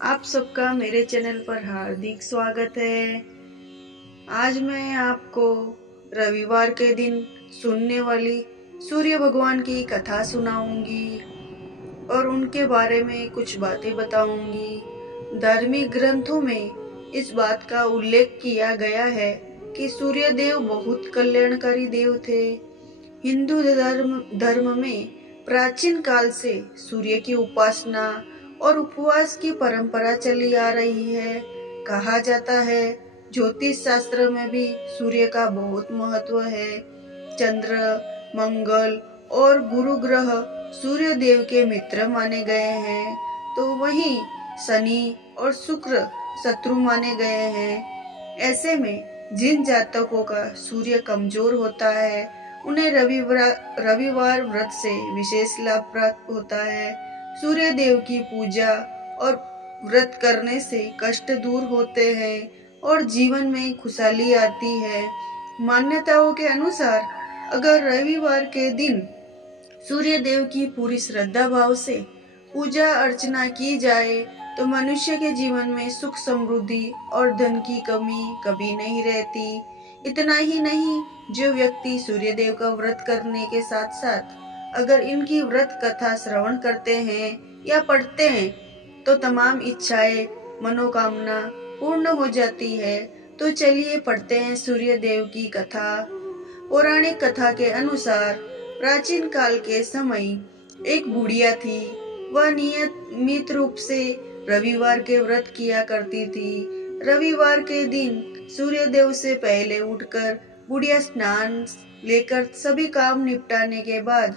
आप सबका मेरे चैनल पर हार्दिक स्वागत है। आज मैं आपको रविवार के दिन सुनने वाली सूर्य भगवान की कथा सुनाऊंगी और उनके बारे में कुछ बातें बताऊंगी। धार्मिक ग्रंथों में इस बात का उल्लेख किया गया है कि सूर्य देव बहुत कल्याणकारी देव थे। हिंदू धर्म में प्राचीन काल से सूर्य की उपासना और उपवास की परंपरा चली आ रही है। कहा जाता है ज्योतिष शास्त्र में भी सूर्य का बहुत महत्व है। चंद्र, मंगल और गुरु ग्रह सूर्य देव के मित्र माने गए हैं, तो वहीं शनि और शुक्र शत्रु माने गए हैं। ऐसे में जिन जातकों का सूर्य कमजोर होता है उन्हें रविवार व्रत से विशेष लाभ प्राप्त होता है। सूर्य देव की पूजा और व्रत करने से कष्ट दूर होते हैं और जीवन में खुशहाली आती है। मान्यताओं के अनुसार अगर रविवार के दिन सूर्य देव की पूरी श्रद्धा भाव से पूजा अर्चना की जाए तो मनुष्य के जीवन में सुख समृद्धि और धन की कमी कभी नहीं रहती। इतना ही नहीं, जो व्यक्ति सूर्य देव का व्रत करने के साथ साथ अगर इनकी व्रत कथा श्रवण करते हैं या पढ़ते हैं तो तमाम इच्छाएं मनोकामना पूर्ण हो जाती है। तो चलिए पढ़ते हैं सूर्य देव की कथा। पौराणिक कथा के अनुसार प्राचीन काल के समय एक बुढ़िया थी। वह नियमित रूप से रविवार के व्रत किया करती थी। रविवार के दिन सूर्य देव से पहले उठकर बुढ़िया स्नान लेकर सभी काम निपटाने के बाद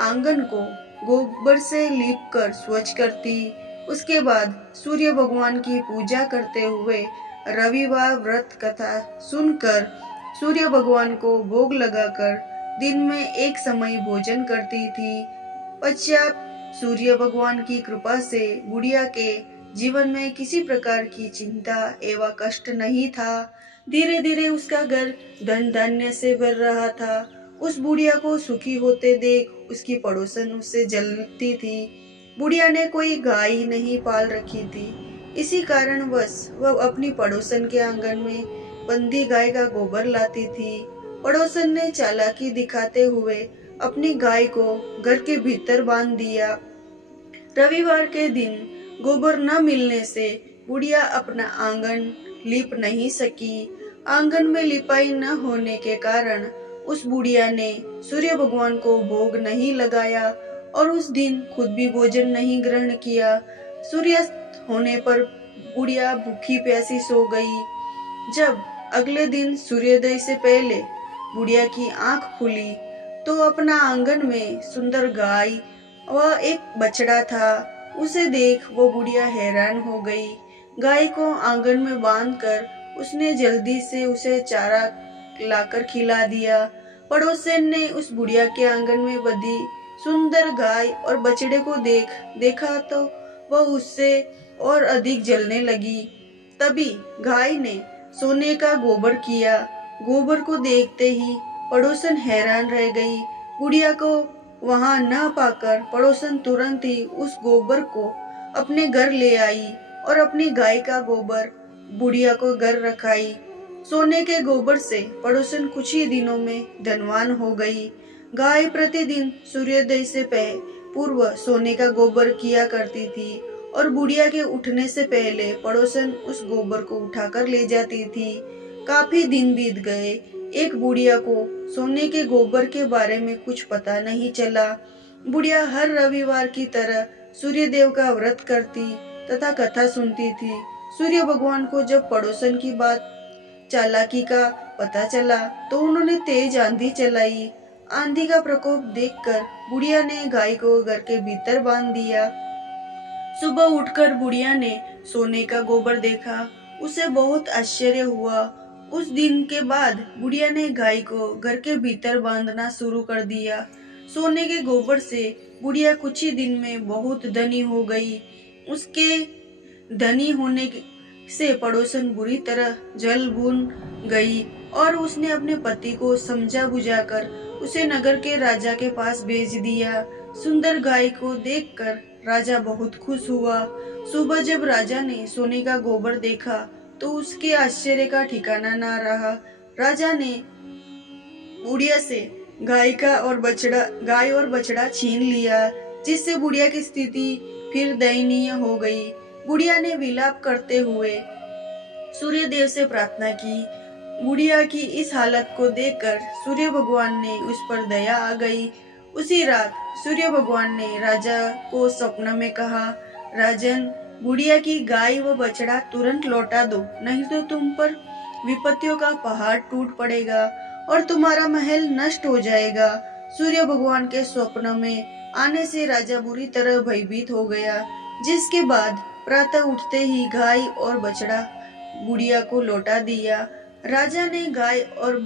आंगन को गोबर से लीपकर स्वच्छ करती। उसके बाद सूर्य भगवान की पूजा करते हुए रविवार व्रत कथा सुनकर सूर्य भगवान को भोग लगाकर दिन में एक समय भोजन करती थी। पश्चात सूर्य भगवान की कृपा से बुढ़िया के जीवन में किसी प्रकार की चिंता एवं कष्ट नहीं था। धीरे धीरे उसका घर धन धान्य से भर रहा था। उस बुढ़िया को सुखी होते देख उसकी पड़ोसन उससे जलती थी। बुढ़िया ने कोई गाय नहीं पाल रखी थी। इसी कारणवश वह अपनी पड़ोसन के आंगन में बंधी गाय का गोबर लाती थी। पड़ोसन ने चालाकी दिखाते हुए अपनी गाय को घर के भीतर बांध दिया। रविवार के दिन गोबर न मिलने से बुढ़िया अपना आंगन लीप नहीं सकी। आंगन में लिपाई न होने के कारण उस बुढ़िया ने सूर्य भगवान को भोग नहीं लगाया और उस दिन खुद भी भोजन नहीं ग्रहण किया। सूर्यास्त होने पर बुढ़िया भूखी प्यासी सो गई। जब अगले दिन सूर्योदय से पहले बुढ़िया की आंख खुली तो अपना आंगन में सुंदर गाय व एक बछड़ा था। उसे देख वो बुढ़िया हैरान हो गई। गाय को आंगन में बांधकर उसने जल्दी से उसे चारा लाकर खिला दिया। पड़ोसन ने उस बुढ़िया के आंगन में बंधी सुंदर गाय और बछड़े को देखा तो वह उससे और अधिक जलने लगी। तभी गाय ने सोने का गोबर किया। गोबर को देखते ही पड़ोसन हैरान रह गई। बुढ़िया को वहां न पाकर पड़ोसन तुरंत ही उस गोबर को अपने घर ले आई और अपनी गाय का गोबर बुढ़िया को घर रखाई। सोने के गोबर से पड़ोसन कुछ ही दिनों में धनवान हो गई। गाय प्रतिदिन सूर्योदय से पूर्व सोने का गोबर किया करती थी और बुढ़िया के उठने से पहले पड़ोसन उस गोबर को उठाकर ले जाती थी। काफी दिन बीत गए। एक बुढ़िया को सोने के गोबर के बारे में कुछ पता नहीं चला। बुढ़िया हर रविवार की तरह सूर्य देव का व्रत करती तथा कथा सुनती थी। सूर्य भगवान को जब पड़ोसन की बात चालाकी का पता चला तो उन्होंने तेज आंधी चलाई। आंधी का प्रकोप देखकर बुढ़िया ने गाय को घर के भीतर बांध दिया। सुबह उठकर बुढ़िया ने सोने का गोबर देखा। उसे बहुत आश्चर्य हुआ। उस दिन के बाद बुढ़िया ने गाय को घर के भीतर बांधना शुरू कर दिया। सोने के गोबर से बुढ़िया कुछ ही दिन में बहुत धनी हो गई। उसके धनी होने से पड़ोसन बुरी तरह जल भून गई और उसने अपने पति को समझा बुझाकर उसे नगर के राजा के पास भेज दिया। सुंदर गाय को देखकर राजा बहुत खुश हुआ। सुबह जब राजा ने सोने का गोबर देखा तो उसके आश्चर्य का ठिकाना ना रहा। राजा ने बुढ़िया से गाय और बछड़ा छीन लिया, जिससे बुढ़िया की स्थिति फिर दयनीय हो गई। बुढ़िया ने विलाप करते हुए सूर्य देव से प्रार्थना की। बुढ़िया की इस हालत को देखकर सूर्य भगवान ने उस पर दया आ गई। उसी रात सूर्य भगवान ने राजा को स्वप्न में कहा, राजन, बुढ़िया की गाय व बछड़ा तुरंत लौटा दो, नहीं तो तुम पर विपत्तियों का पहाड़ टूट पड़ेगा और तुम्हारा महल नष्ट हो जाएगा। सूर्य भगवान के स्वप्न में आने से राजा बुरी तरह भयभीत हो गया, जिसके बाद प्रातः उठते ही गाय और बछड़ा बुढ़िया को लौटा दिया। राजा ने गाय और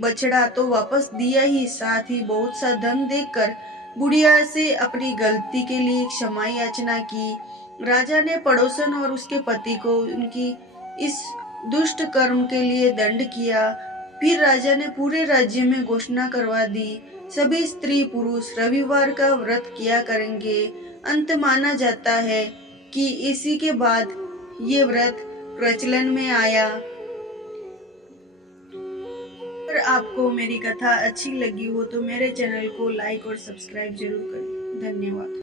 बछड़ा तो वापस दिया ही, साथ ही बहुत सा धन देकर बुढ़िया से अपनी गलती के लिए क्षमा याचना की। राजा ने पड़ोसन और उसके पति को उनकी इस दुष्ट कर्म के लिए दंड किया। फिर राजा ने पूरे राज्य में घोषणा करवा दी, सभी स्त्री पुरुष रविवार का व्रत किया करेंगे। अंत माना जाता है कि इसी के बाद ये व्रत प्रचलन में आया। अगर आपको मेरी कथा अच्छी लगी हो तो मेरे चैनल को लाइक और सब्सक्राइब जरूर करें। धन्यवाद।